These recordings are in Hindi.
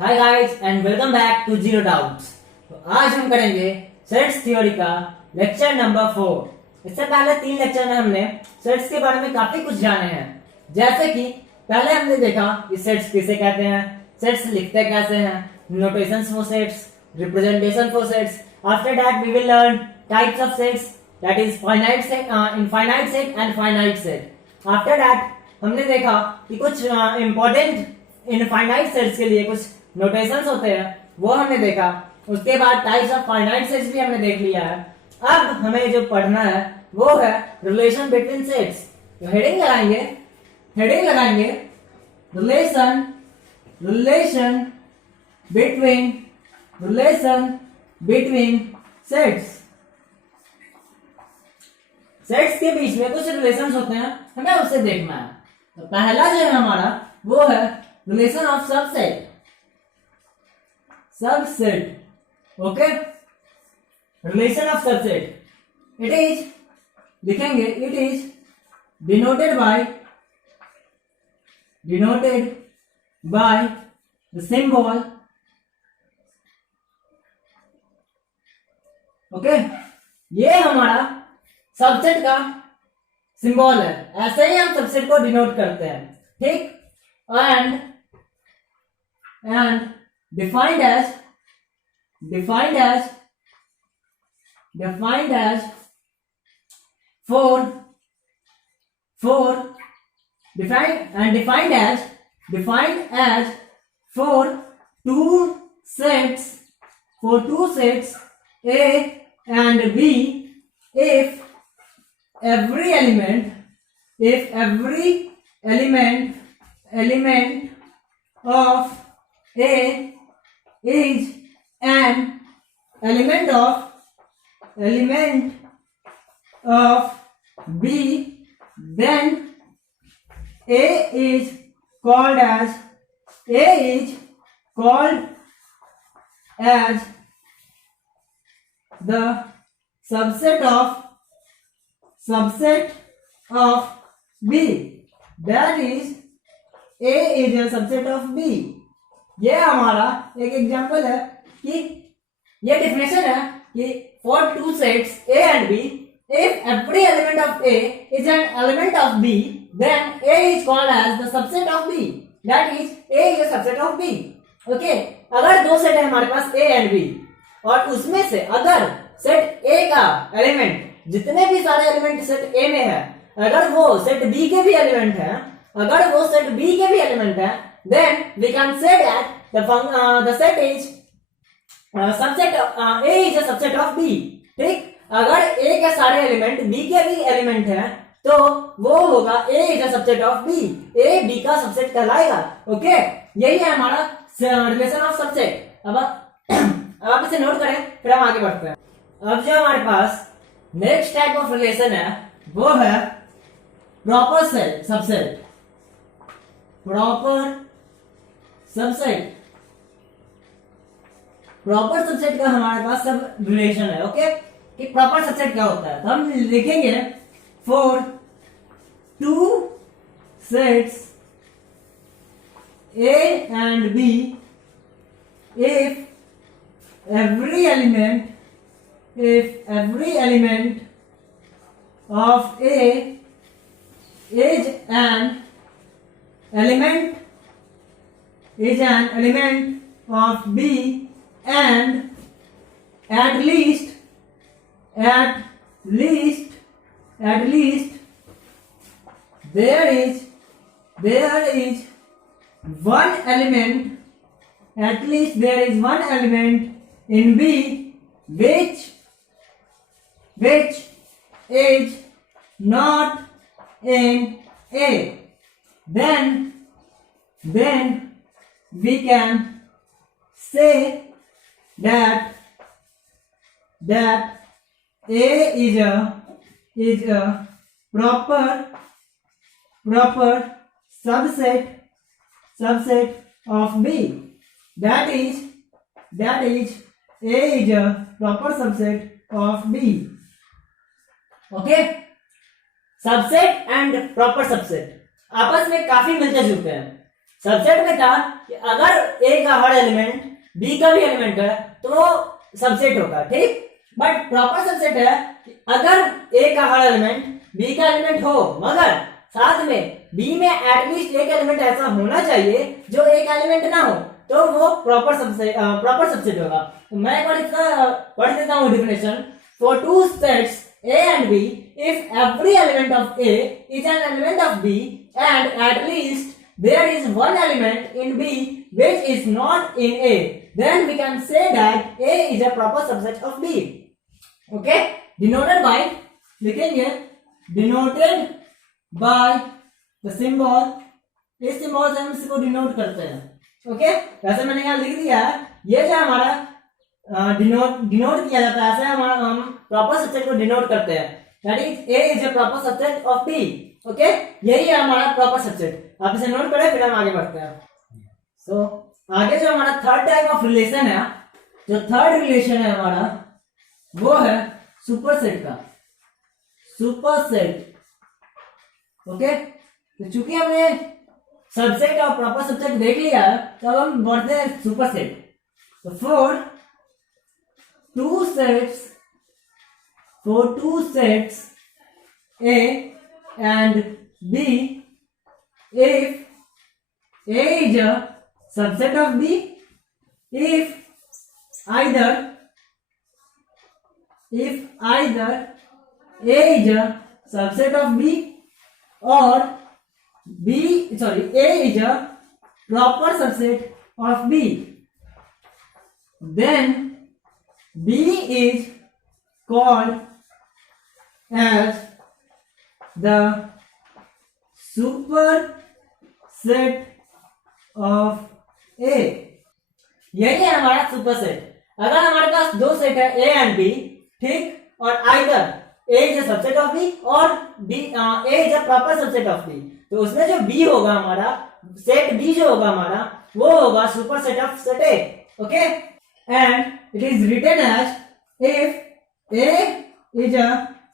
Hi guys and welcome back to Zero Doubts. तो आज हम करेंगे सेट्स थ्योरी का लेक्चर नंबर 4। इससे पहले 3 लेक्चर में हमने सेट्स के बारे में काफी कुछ जाने हैं। जैसे कि पहले हमने देखा कि सेट्स किसे कहते हैं, सेट्स लिखते कैसे हैं, notations for sets, representation for sets. After that we will learn types of sets, that is finite set, infinite set and finite set. After that हमने देखा कि कुछ इंपॉर्टेंट इनफाइनाइट सेट्स के लिए कुछ नोटेशंस होते हैं, वो हमने देखा। उसके बाद टाइप्स ऑफ फाइनाइट सेट्स भी हमने देख लिया है। अब हमें जो पढ़ना है वो है रिलेशन बिटवीन सेट्स। तो हेडिंग लगाएंगे रिलेशन बिटवीन सेट्स। सेट्स के बीच में कुछ रिलेशंस होते हैं, हमें उसे देखना है। तो पहला जो है हमारा वो है relation of subset. Okay, relation of subset it is denoted by the symbol. Okay, ये हमारा सबसेट का सिंबल है। ऐसे ही हम सबसेट को डिनोट करते हैं, ठीक। And defined as for two sets A and B if every element of A is an element of B, then A is called as the subset of B. That is, A is a subset of B. ये हमारा एक एग्जांपल है कि ये डेफिनेशन है कि for two sets A and B, if every element of A is an element of B, then A is called as the subset of B. That is, A is a subset of B. Okay, अगर दो सेट है हमारे पास A एंड B और उसमें से अगर सेट A का एलिमेंट, जितने भी सारे एलिमेंट सेट A में है, अगर वो सेट B के भी एलिमेंट है, then we can say that the set is subset of A is a subset of B. ठीक, अगर A के सारे एलिमेंट B के भी एलिमेंट है तो वो होगा A is a subset of B. A B का सबसेट कहलाएगा। ओके, यही है हमारा रिलेशन ऑफ सबसेट। अब आप इसे नोट करें, फिर हम आगे बढ़ते हैं। अब जो हमारे पास नेक्स्ट टाइप ऑफ रिलेशन है वो है प्रॉपर सबसेट। प्रॉपर सबसेट का हमारे पास सब रिलेशन है। ओके, कि प्रॉपर सबसेट क्या होता है, तो हम लिखेंगे for two sets A and B if every element of A is an element of B and at least there is one element in B which is not in A, then we can say that A is a proper subset of B. That is A is a proper subset of B. Okay, subset and proper subset आपस में काफी मिलते जुलते हैं। सबसेट में था कि अगर ए का हर एलिमेंट बी का भी एलिमेंट है तो वो सबसेट होगा, ठीक। बट प्रॉपर सबसेट है कि अगर ए का हर एलिमेंट बी का एलिमेंट हो मगर साथ में बी में एटलीस्ट एक एलिमेंट ऐसा होना चाहिए जो एक एलिमेंट ना हो, तो वो प्रॉपर सबसेट होगा। तो मैं एक बार इसका पढ़ देता हूँ definition. For two sets A and B, if every element of A is an element of B and at least there is one element in B which is not in A, then we can say that A is a proper subset of B. Okay? Denoted by, लिखेंगे denoted by the symbol, इस सिंबल से हम इसको डिनोट करते हैं। ओके, वैसे मैंने यहाँ लिख दिया है, ये जो हमारा डिनोट किया जाता है, ऐसे हम प्रॉपर सबसेट को डिनोट करते हैं। That is A is a proper subset of B. Okay, यही है हमारा प्रॉपर सबसेट। आप इसे नोट करें, फिर हम आगे बढ़ते हैं। सो आगे जो हमारा थर्ड टाइप ऑफ रिलेशन है, जो थर्ड रिलेशन है हमारा, वो है सुपरसेट का। सुपरसेट। ओके, तो चूंकि हमने सबसेट और प्रॉपर सबसेट देख लिया है, तो अब हम बढ़ते हैं सुपरसेट। तो for two sets A and B, if A is a subset of B, if either A is a subset of B or A is a proper subset of B, then B is called as the superset of A. यही है हमारा सुपरसेट। अगर हमारे पास दो सेट है A एंड B, ठीक, और either A is a subset of B और A is a proper subset of B, तो उसमें जो B होगा हमारा, सेट B जो होगा हमारा, वो होगा superset of set A। Okay, and it is written as if A is a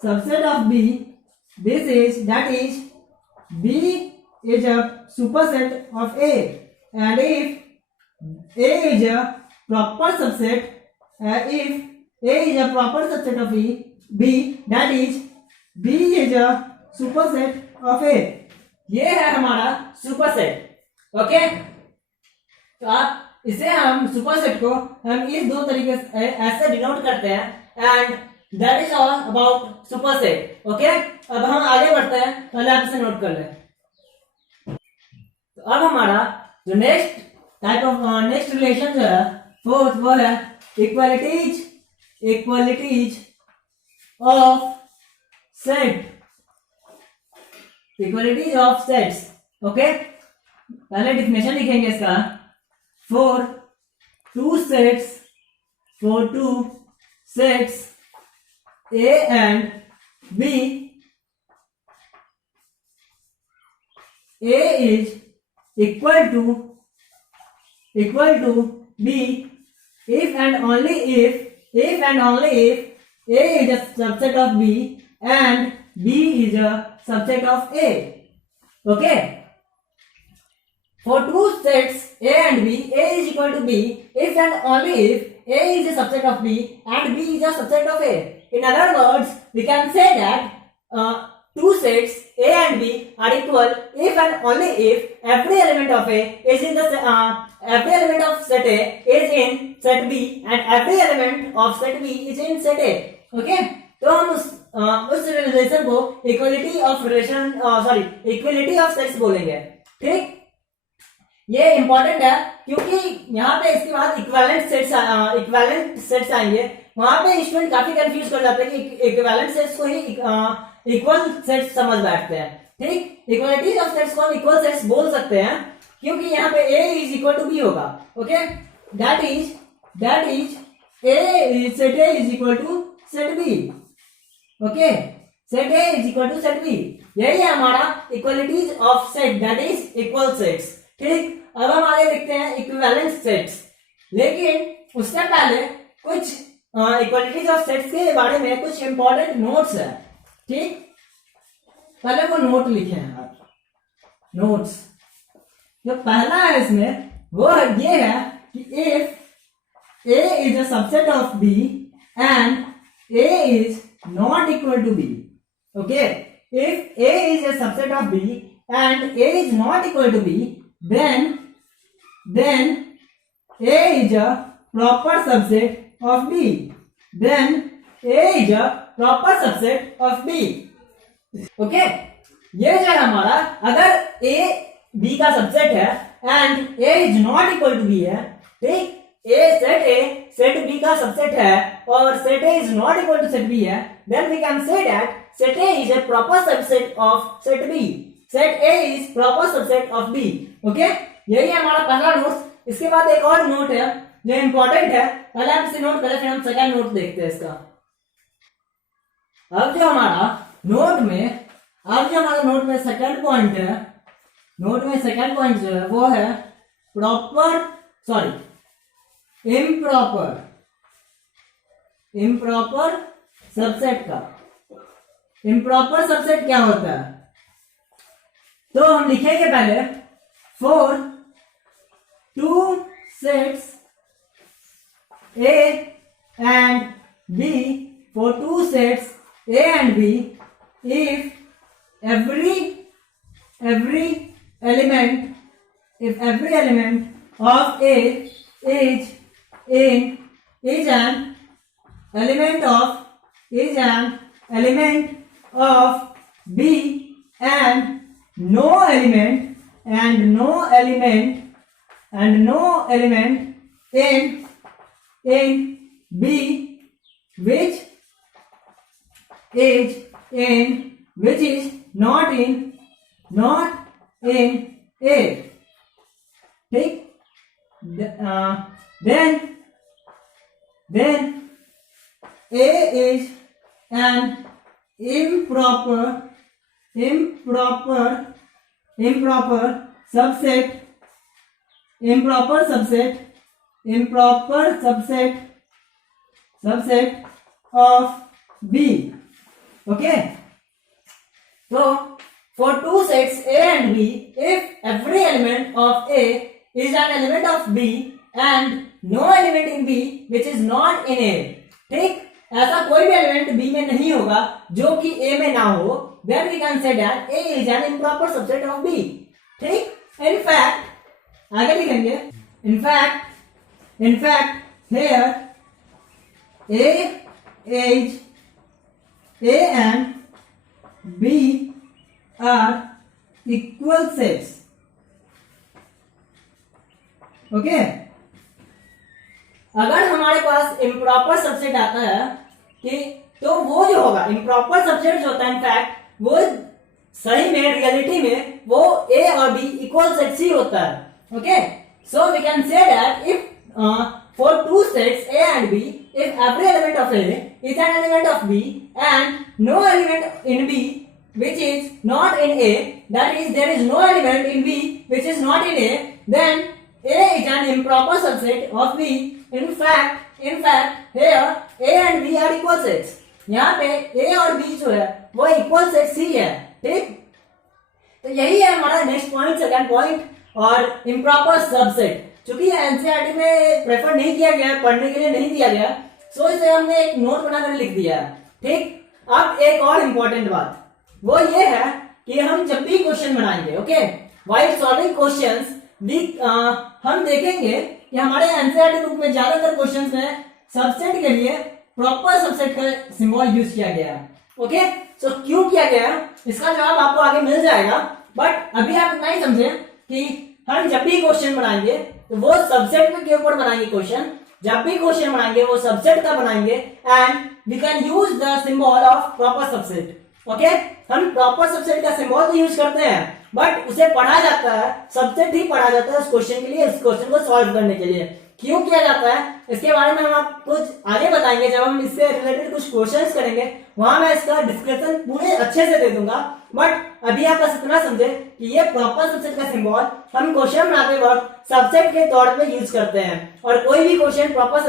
subset of B, that is B is a superset of A, and if A is a proper subset, if A is a proper subset of B, that is B is a superset of A। ये है हमारा सुपरसेट। ओके, तो आप इसे हम सुपरसेट को हम इस दो तरीके से ऐसे डिनोट करते हैं, and that is all about superset. Okay, अब हम आगे बढ़ते हैं, पहले आप इसे नोट कर लें। तो अब हमारा जो नेक्स्ट रिलेशन जो है फोर्थ, वो है इक्वालिटीज ऑफ सेट्स। ओके, पहले डिफिनेशन लिखेंगे इसका। For two sets A and B, A is equal to B if and only if A is a subset of B and B is a subset of A. Okay, for two sets A and B, A is equal to B if and only if A is a subset of B and B is a subset of A. In other words, we can say that two sets A and B are equal if and only if every element of A is in every element of set A is in set B and every element of set B is in set A. Okay, तो हम उस रिलेशन को इक्वलिटी ऑफ सेट्स बोलेंगे। ठीक, ये इंपॉर्टेंट है क्योंकि यहाँ पे इसके बाद इक्विवेलेंट सेट्स आएंगे। वहां पे स्टूडेंट काफी कंफ्यूज कर जाते हैं कि इक्विवेलेंट सेट्स को ही इक्वल सेट्स समझ बैठते हैं। ठीक, इक्वालिटी ऑफ सेट्स को हम इक्वल सेट्स बोल सकते हैं क्योंकि यहाँ पे A is equal to B होगा। Okay, that is set A is equal to set B। Okay, set A is equal to set B, यही है हमारा equalities of set, that is equal sets. ठीक, अब हम आगे देखते हैं इक्विवेलेंट सेट्स, लेकिन उससे पहले कुछ इक्वालिटीज ऑफ सेट्स के बारे में कुछ इंपॉर्टेंट नोट्स है। ठीक, पहले वो नोट लिखे हैं आप, नोट्स। जो पहला है इसमें वो ये है कि if A is a subset of B and A is not equal to B. Okay, if A is a subset of B and A is not equal to B, then A is a proper subset of B. Then A is a proper subset of B. Okay, ये जो है हमारा, अगर A B का सबसेट है and A is not equal to B है, ठीक, A सेट B का सबसेट है और set A is not equal to set B है, then we can say that set A is a proper subset of set B. Set A is proper subset of B. Okay, यही है हमारा पहला नोट. इसके बाद एक और नोट है जो इंपॉर्टेंट है, पहले हम इसे नोट करें, फिर हम सेकंड नोट देखते हैं इसका. अब जो हमारा नोट में सेकंड पॉइंट है, नोट में सेकंड पॉइंट जो है वो है इम्प्रॉपर सबसेट का. इम्प्रॉपर सबसेट क्या होता है, तो हम लिखेंगे पहले for two sets A and B, for two sets A and B, if every element of A is an element of B and no element in B which is not in A, ठीक, then A is an improper subset of B. Okay, so for two sets A and B, if every element of A is an element of B and no element in B which is not in A, ठीक, ऐसा कोई भी एलिमेंट B में नहीं होगा जो कि A में ना हो, then we can say that A is an improper subset of B. ठीक, in fact आगे लिखेंगे, in fact here A and B are equal sets. Okay, अगर हमारे पास इम्प्रॉपर सबसेट आता है कि तो वो जो होगा इम्प्रॉपर सबसेट जो होता है, इनफैक्ट वो सही में रियलिटी में वो A और B इक्वल सेट्स ही होता है. Okay, so we can say that if for two sets A and B, if every element of A is an element of B and no element in B which is not in A, that is there is no element in B which is not in A, then A is an improper subset of B. In fact here A and B are equal sets. यहाँ पे A और B जो है वो इक्वल सेट्स ही है. ठीक, तो यही है हमारा नेक्स्ट पॉइंट, सेकंड पॉइंट. और इम्प्रॉपर सबसेट चूंकि ये एनसीईआरटी में प्रेफर नहीं किया गया, पढ़ने के लिए नहीं दिया गया, सो इसे हमने एक नोट बनाकर लिख दिया है. ठीक, अब एक और इम्पोर्टेंट बात वो ये है कि हम जब भी क्वेश्चन बनाएंगे, ओके, व्हाइल सॉल्विंग क्वेश्चंस हम देखेंगे कि हमारे एनसीईआरटी बुक में ज्यादातर क्वेश्चंस में सबसेट के लिए प्रॉपर सबसेट का सिंबल यूज किया गया है. ओके, सो क्यों किया गया है इसका जवाब आपको आगे मिल जाएगा, बट अभी आप इतना ही समझे कि हम जब भी क्वेश्चन बनाएंगे तो वो सबसेट के ऊपर बनाएंगे क्वेश्चन. जब भी क्वेश्चन बनाएंगे वो सबसेट का बनाएंगे and we can use the symbol of proper subset. Okay, हम प्रॉपर सबसेट का सिंबल तो यूज करते हैं बट उसे पढ़ा जाता है, सबसेट ही पढ़ा जाता है उस क्वेश्चन के लिए, उस क्वेश्चन को सॉल्व करने के लिए. क्यों किया जाता है इसके बारे में हम आपको कुछ आगे बताएंगे. जब हम इससे रिलेटेड कुछ क्वेश्चंस करेंगे वहां मैं इसका डिस्क्रिप्शन पूरे अच्छे से दे दूंगा, बट अभी आप बस इतना समझे कि ये प्रॉपर सबसेट का सिंबल हम क्वेश्चन बनाते वक्त सबसेट के तौर पे यूज करते हैं. और कोई भी क्वेश्चन प्रॉपर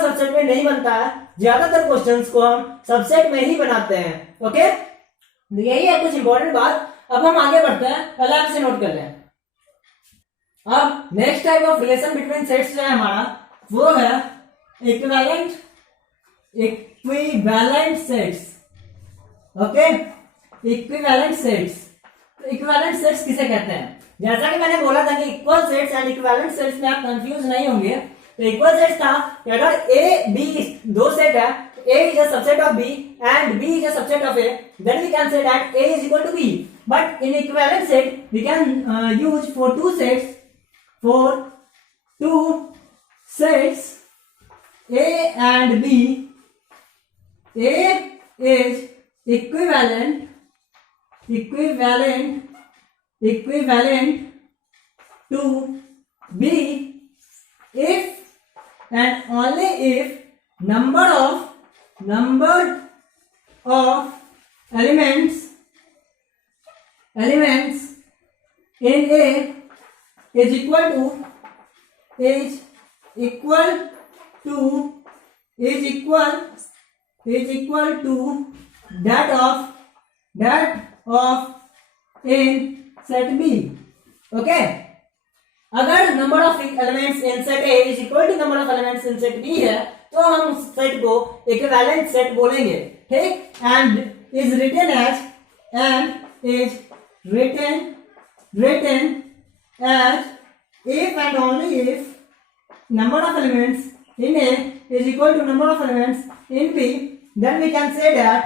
सबसेट में नहीं बनता है, ज्यादातर क्वेश्चंस को हम सबसेट में ही बनाते हैं. ओके, यही है कुछ इंपॉर्टेंट बात. अब हम आगे बढ़ते हैं, पहले आप इसे नोट कर लें. अब next type of relation between sets जो है हमारा वो है equivalent sets. Okay, equivalent sets. Equivalent sets किसे कहते हैं? जैसा कि मैंने बोला था कि equal sets and equivalent sets में आप कंफ्यूज नहीं होंगे। तो इक्वल सेट्स था कि अगर ए बी दो सेट है, A is a subset of B and B is a subset of A, then we can say that A is equal to B. But in equivalent set, we can use for two sets A and B. A is equivalent to B if and only if number of elements in A is equal to that of in set B. Okay, अगर number of elements in set A is equal to number of elements in set B है तो हम उस सेट को इक्विवेलेंट सेट बोलेंगे। ठीक, and is written as if and only if number of elements in A is equal to number of elements in B, then we can say that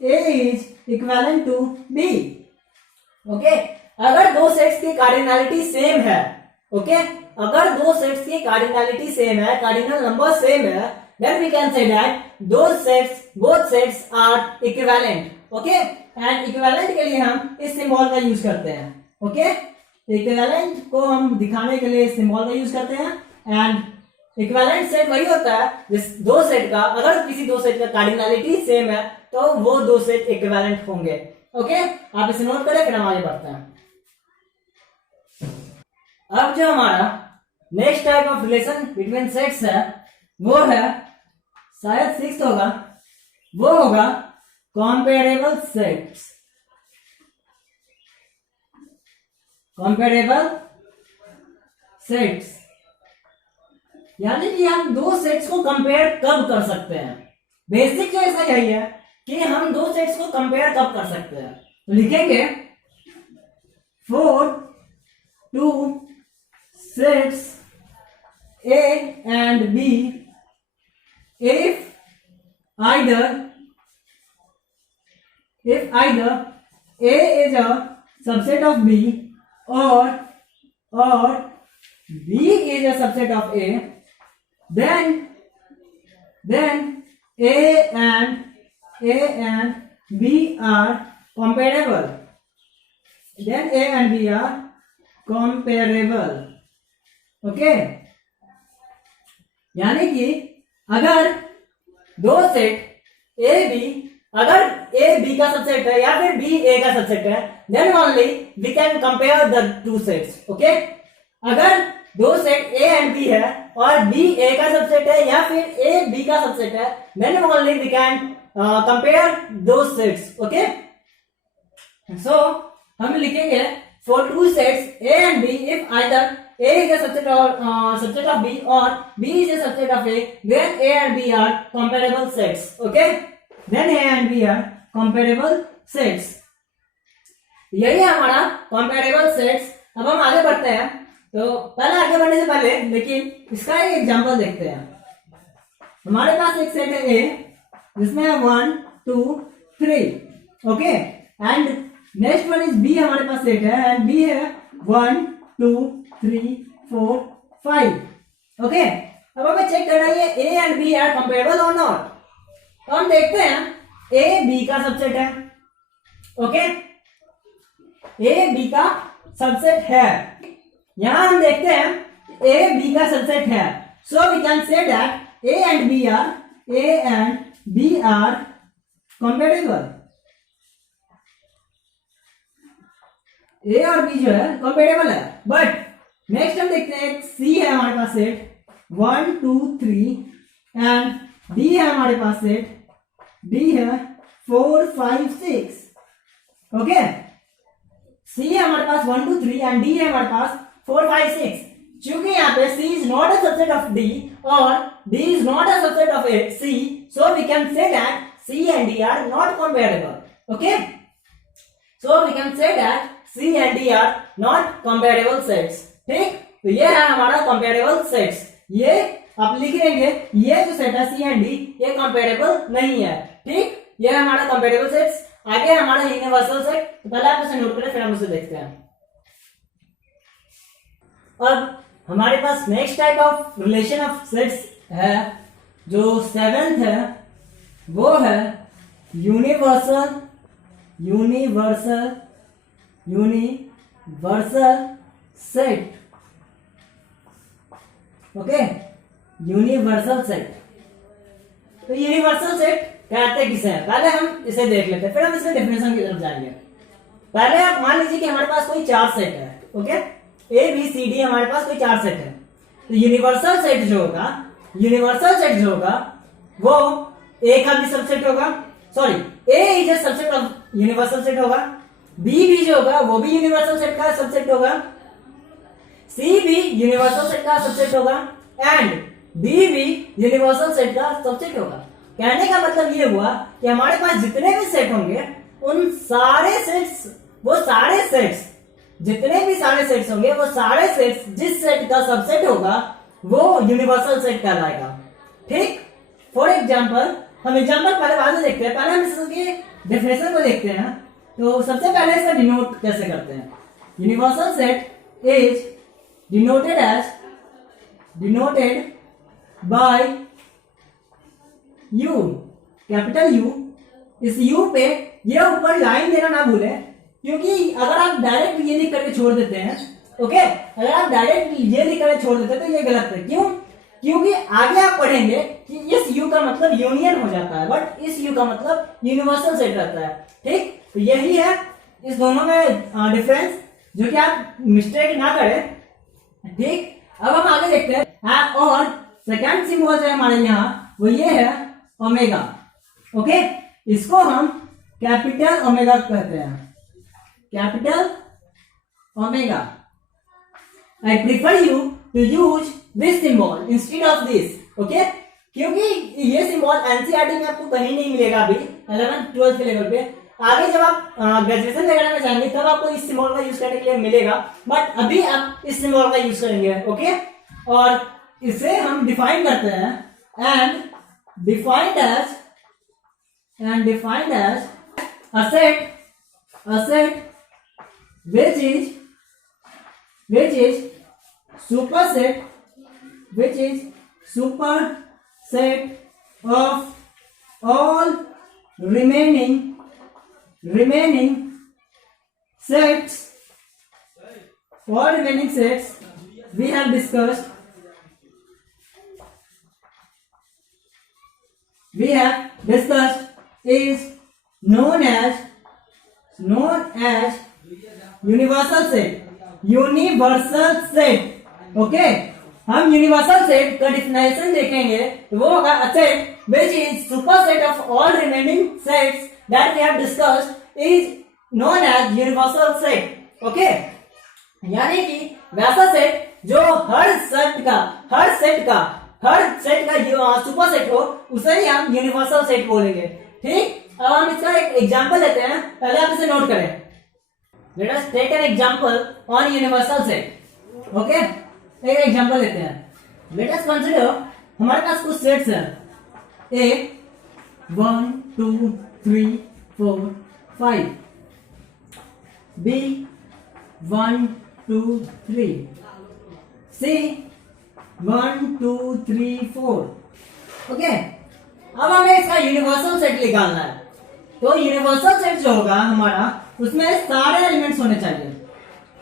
A is equivalent to B. Okay, अगर दो सेट्स की कार्डिनलिटी सेम है, ओके, अगर दो सेट्स की कार्डिनलिटी सेम है, कार्डिनल नंबर सेम है, then we can say that both sets are equivalent. Okay, and equivalent के लिए हम इस सिंबल का यूज करते हैं। ओके, इक्विवेलेंट को हम दिखाने के लिए इस सिंबल का यूज करते हैं। एंड इक्विवेलेंट सेट वही होता है जिस दो सेट का, अगर किसी दो सेट का कार्डिनलिटी सेम है तो वो दो सेट इक्विवेलेंट होंगे। ओके, आप इसे नोट करें, फिर हम आगे बढ़ते हैं। अब जो हमारा next type of relation between sets है वो है, शायद 6th होगा, वो होगा कंपेरेबल सेट्स। कंपेरेबल सेट्स यानी कि हम दो सेट्स को कंपेयर कब कर सकते हैं। बेसिक ऐसा यही है कि हम दो सेट्स को कंपेयर कब कर सकते हैं। तो लिखेंगे for two sets A and B if either A is a subset of B or B is a subset of A, then A and B are comparable. Then A and B are comparable. Okay, यानी कि अगर दो सेट ए बी, अगर ए बी का सबसेट है या फिर बी ए का सबसेट है, then only we can compare the two sets. Okay, अगर दो सेट ए एंड बी है और बी ए का सबसेट है या फिर ए बी का सबसेट है, then only we can compare दो सेट्स। ओके, सो हम लिखेंगे for two sets A and B if either A is a subset of B or B is a subset of A, then A and B are comparable sets. Okay, then A and B are comparable sets. यही है हमारा comparable sets। अब हम आगे बढ़ते हैं। तो पहले आगे बढ़ने से पहले लेकिन इसका एक एग्जांपल देखते हैं। हमारे पास एक सेट है A जिसमें है 1 2 3। Okay, and next one is B, हमारे पास सेट है एंड B है 1 2 3 4 5। ओके, अब हमें चेक करना है A and B are comparable और नॉट। तो हम देखते हैं ए बी का सबसेट है। ओके, ए बी का सबसेट है, यहां हम देखते हैं ए बी का सबसेट है। So we can say that A and B are comparable. A और बी जो है कंपेरेबल है। बट नेक्स्ट हम देखते हैं सी है हमारे पास सेट 1 2 3 एंड डी है हमारे पास सेट, डी है 4 5 6। ओके, सी है हमारे पास 1 2 3 एंड डी है हमारे पास 4 5 6। चूंकि यहाँ पे C is not a subset of D और D is not a subset of C, so we can say that C and D are not compatible. Okay, so we can say that C and D are not compatible sets. ठीक, तो ये है हमारा compatible sets। ये आप लिख लेंगे, ये जो सेट है C and D ये compatible नहीं है। ठीक, ये है हमारा compatible sets। आगे हमारा यूनिवर्सल सेट, तो पहले आप इसे नोट करें फिर हम उसे देखते हैं। अब हमारे पास next type of relation of sets है, जो 7th है, वो है universal set. Okay, universal set. तो यूनिवर्सल सेट कहते किसे हैं, पहले हम इसे देख लेते हैं, फिर हम इसके डेफिनेशन की तरफ जाएंगे। पहले आप मान लीजिए कि हमारे पास कोई 4 सेट है। Okay, A B C D हमारे पास कोई 4 सेट है। तो यूनिवर्सल सेट जो होगा वो ए का भी सबसेट होगा, sorry A is a subset of universal set होगा, बी भी जो होगा वो भी यूनिवर्सल सेट का सबसेट होगा, सी भी यूनिवर्सल सेट का सबसेट होगा एंड डी भी यूनिवर्सल सेट का सबसेट होगा। कहने का मतलब ये हुआ कि हमारे पास जितने भी सेट होंगे उन सारे सेट्स, वो सारे सेट्स, जितने भी सारे सेट्स होंगे वो सारे सेट्स जिस सेट का सबसेट होगा वो यूनिवर्सल सेट कहलाएगा। ठीक, फॉर एग्जांपल हम एग्जांपल पहले बाद में देखते हैं, पहले हम इसके डेफिनेशन को देखते हैं। तो सबसे पहले इसका डिनोट कैसे करते हैं। Universal set is denoted by you, capital you. इस यू पे ये ऊपर लाइन देना ना भूले, क्योंकि अगर आप डायरेक्ट ये लिख करके छोड़ देते हैं, ओके, अगर आप डायरेक्ट ये लिख करके छोड़ देते हैं तो ये गलत है। क्यों? क्योंकि आगे आप पढ़ेंगे कि इस यू का मतलब यूनियन हो जाता है, बट इस यू का मतलब यूनिवर्सल सेट रहता है। ठीक, तो यही है इस दोनों में डिफरेंस, जो कि आप मिस्टेक ना करें। ठीक, अब हम आगे देखते हैं। और सेकंड सिंबल जो है हमारे यहाँ वो ये है ओमेगा। ओके, इसको हम कैपिटल ओमेगा कहते हैं, capital omega. I prefer you to use this symbol instead of this. Okay? क्योंकि ये सिंबल एनसीईआरटी में आपको कहीं नहीं मिलेगा अभी 11th 12th के लेवल पे। आगे जब आप ग्रेजुएशन वगैरह में जाएंगे तब आपको इस सिंबल का यूज करने के लिए मिलेगा, बट अभी आप इस सिंबल का यूज करेंगे। ओके, और इसे हम डिफाइन करते हैं and defined as a set which is superset of all remaining sets we have discussed is known as universal set. Okay, हम यूनिवर्सल सेट का डिफिनेशन देखेंगे तो वो होगा a set which is superset of all remaining sets that we have discussed is known as universal set. Okay, यानी कि वैसा सेट जो हर सेट का सुपरसेट हो उसे ही हम यूनिवर्सल सेट बोलेंगे। ठीक, अब हम इसका एक एग्जांपल लेते हैं, पहले आप इसे नोट करें। Let us take an example on universal set. Okay, एक एग्जांपल लेते हैं। लेट अस कंसीडर हमारे पास कुछ सेट्स हैं, ए 1 2 3 4 5, बी 1 2 3, सी 1 2 3 4। ओके, अब हमें इसका यूनिवर्सल सेट निकालना है। तो यूनिवर्सल सेट जो होगा हमारा उसमें सारे एलिमेंट्स होने चाहिए।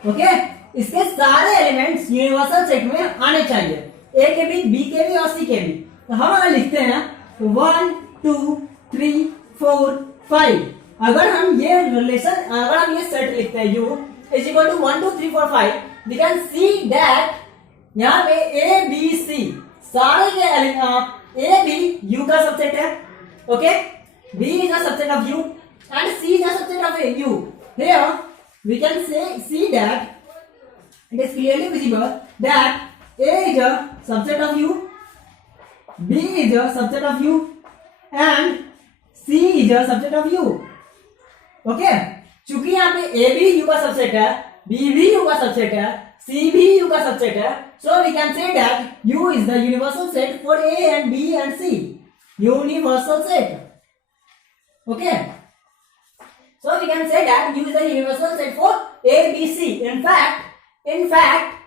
ओके, इसके सारे एलिमेंट्स यूनिवर्सल सेट में आने चाहिए, ए के भी, बी के भी और सी के भी। तो हम अगर लिखते हैं 1 2 3 4 5, अगर हम ये सेट लिखते हैं u is equal to 1 2 3 4 5, we can see that यहाँ पे ए बी सी सारे के एलिमेंट, ए भी यू का सबसेट है। Okay, B is a subset of U and C is a subset of U. Here we can see that it is clearly visible that A is a subset of U, B is a subset of U, and C is a subset of U. Okay, चूंकि यहाँ पे A भी U का सबसेट है, B भी U का सबसेट है, C भी U का सबसेट है, so we can say that U is the universal set for A and B and C. Universal set. Okay. So we can say that U is the universal set for A, B, C. In fact,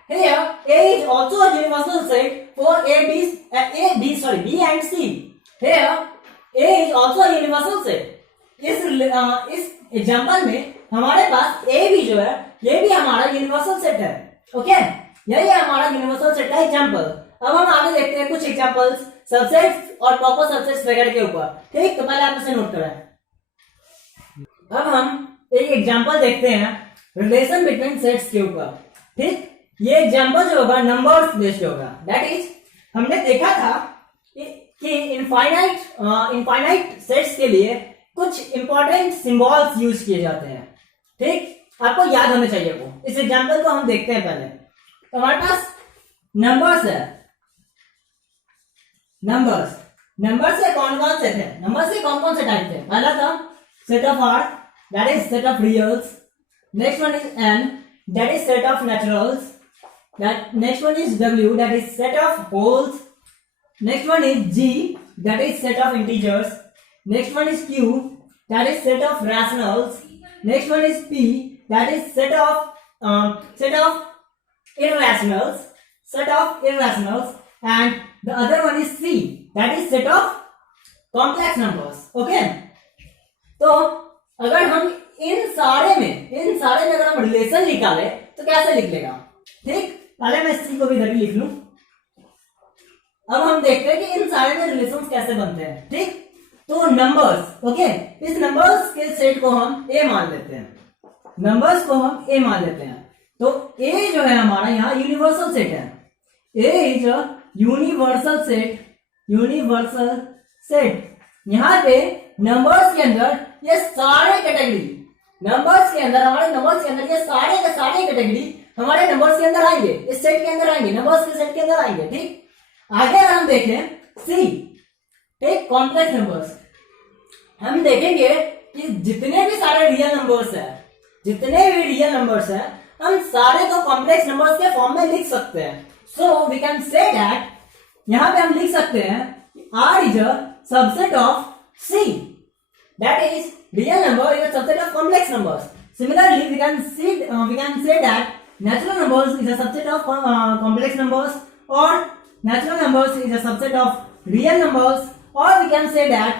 here A is also a universal set for B and C. Here A is also a universal set. इस एग्जांपल में हमारे पास A भी जो है ये भी हमारा यूनिवर्सल सेट है. ओके, यही हमारा यूनिवर्सल सेट का एग्जांपल. अब हम आगे देखते हैं कुछ एग्जांपल्स सबसेट्स और प्रॉपर सबसेट्स वगैरह के ऊपर. ठीक, तो पहले आप इसे नोट करें. अब हम एक एग्जांपल देखते हैं रिलेशन बिटवीन सेट्स के ऊपर. ठीक, ये एग्जांपल जो होगा नंबर्स बेस्ड होगा. दैट इज हमने देखा था कि इनफाइनाइट सेट्स के लिए कुछ इंपॉर्टेंट सिंबल्स यूज किए जाते हैं. ठीक, आपको याद होने चाहिए वो. इस एग्जांपल को हम देखते हैं पहले. तो हमारे पास नंबर्स है. नंबर्स से कौन कौन से थे? नंबर्स से कौन कौन से टाइप थे? पहला था set of R, that is set of reals. Next one is N, that is set of naturals. Next one is W, that is set of wholes. Next one is Z, that is set of integers. Next one is Q, that is set of rationals. Next one is P, that is set of irrationals. And the other one is C, that is set of complex numbers. Okay? तो अगर हम इन सारे में अगर हम रिलेशन निकाले तो कैसे लिख लेगा? ठीक, पहले मैं C को भी इधर लिख लूं. अब हम देखते हैं कि इन सारे में रिलेशंस कैसे बनते हैं. ठीक, तो नंबर्स. ओके, इस नंबर्स के सेट को हम A मान लेते हैं. तो A जो है हमारा यहाँ यूनिवर्सल सेट है. A is a universal set. यहाँ पे नंबर्स के अंदर ये सारे कैटेगरी ये सारे के सारे कैटेगरी हमारे नंबर्स के अंदर आएंगे, इस सेट के अंदर आएंगे, नंबर्स के सेट के अंदर आएंगे. ठीक, आगे अगर हम देखें C, एक कॉम्प्लेक्स नंबर्स, हम देखेंगे कि जितने भी रियल नंबर्स हैं हम सारे को कॉम्प्लेक्स नंबर्स के फॉर्म में लिख सकते हैं. So we can say that यहां पे हम लिख सकते हैं R is a subset of C, that is real number is a subset of complex numbers. Similarly we can say that natural numbers is a subset of complex numbers, और natural numbers is a subset of real numbers. Or we can say that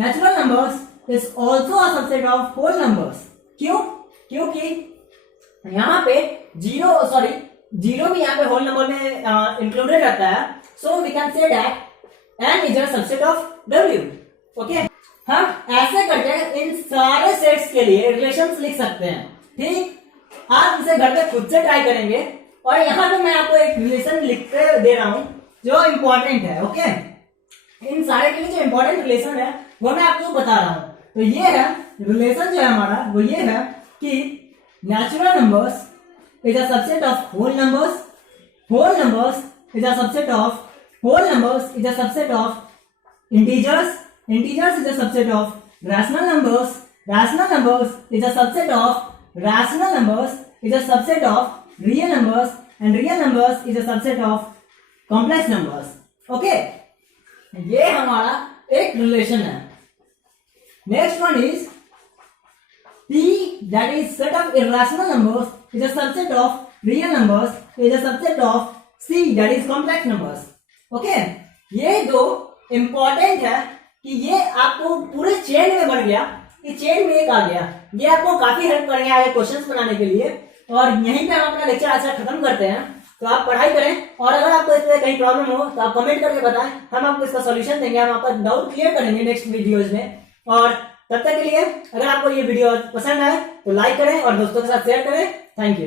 natural numbers is also a subset of whole numbers. क्यों? क्योंकि यहाँ पे जीरो भी यहाँ पे होल नंबर में इंक्लूडेड रहता है. So we can say that n is a subset of w. Okay? हम ऐसे करके इन सारे सेट्स के लिए रिलेशंस लिख सकते हैं. ठीक, आप इसे घर पे खुद से ट्राई करेंगे, और यहाँ पे मैं आपको एक रिलेशन लिख के दे रहा हूं जो इंपॉर्टेंट है. ओके, इन सारे के लिए जो इंपॉर्टेंट रिलेशन है वो मैं आपको बता रहा हूं. तो ये है रिलेशन जो है हमारा, वो ये है कि natural numbers is a subset of whole numbers is a subset of integers is a subset of rational numbers is a subset of real numbers, and real numbers is a subset of complex numbers. Okay, ये हमारा एक रिलेशन है. Next one is P, that is set of irrational numbers is a subset of real numbers is a subset of C, that is complex numbers. Okay, ये दो इंपॉर्टेंट है कि ये आपको पूरे चेन में बन गया, कि चेन में एक आ गया. ये आपको काफी हेल्प करेंगे आगे क्वेश्चंस बनाने के लिए. और यहीं पे हम अपना लेक्चर आज खत्म करते हैं. तो आप पढ़ाई करें, और अगर आपको इसमें कहीं प्रॉब्लम हो तो आप कमेंट करके बताएं, हम आपको इसका सॉल्यूशन देंगे, हम आपका डाउट क्लियर करेंगे नेक्स्ट वीडियोज में. और तब तक के लिए अगर आपको ये वीडियो पसंद आए तो लाइक करें और दोस्तों के साथ शेयर करें. Thank you.